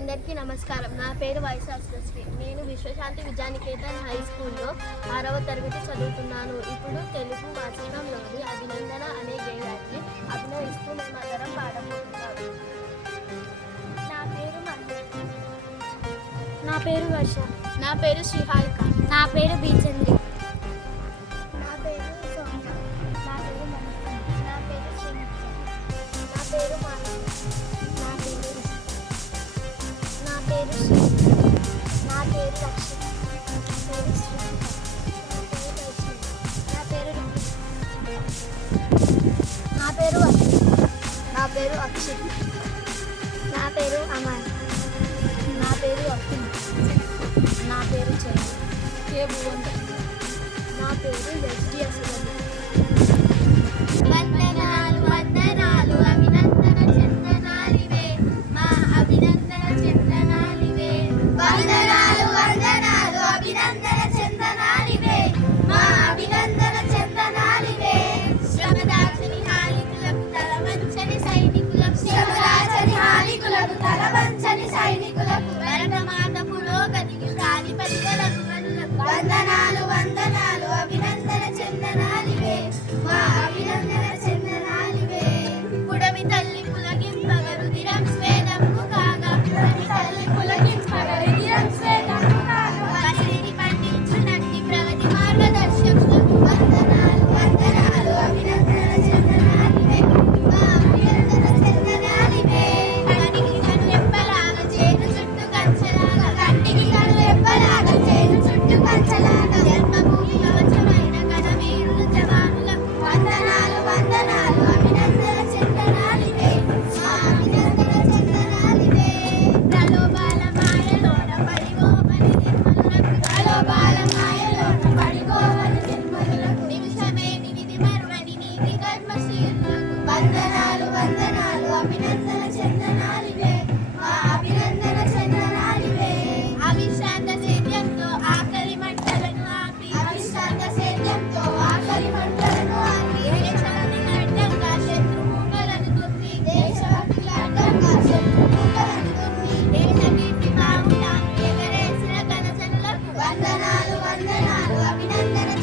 అందరికీ నమస్కారం. నా పేరు వైశాస్త్రశ్రీ నేను విశ్వశాంతి విద్యానికేతన్ హై స్కూల్లో ఆరవ తరగతి చదువుతున్నాను. ఇప్పుడు తెలుగు వాచకంలోని అభినందన అనే గేయాన్ని అభినయిస్తూ మేమందరం పాడబోతున్నాను నా పేరు నా పేరు వర్ష. నా పేరు శ్రీహారిక. నా పేరు బీచంద్రి. పేరు శ్రీ నా పేరు లక్ష్మి నా పేరు శ్రీ నా పేరు నా పేరు. నా పేరు అక్షిత్ నా పేరు అక్షిత్ నా పేరు అమర్ నా పేరు అఖిల్ నా పేరు చంద్ర కే భువన్ నా పేరు ఎస్డి అసలు পাইনি খোলা వందనాలు వందనాలు అభినందన చందనాలివే. అభినందన చందనాలివే. అవిశ్రాంత సేద్యంతో ఆకలి మంటలను ఆపి. అవిశ్రాంత వందనాలు వందనాలు అభినందన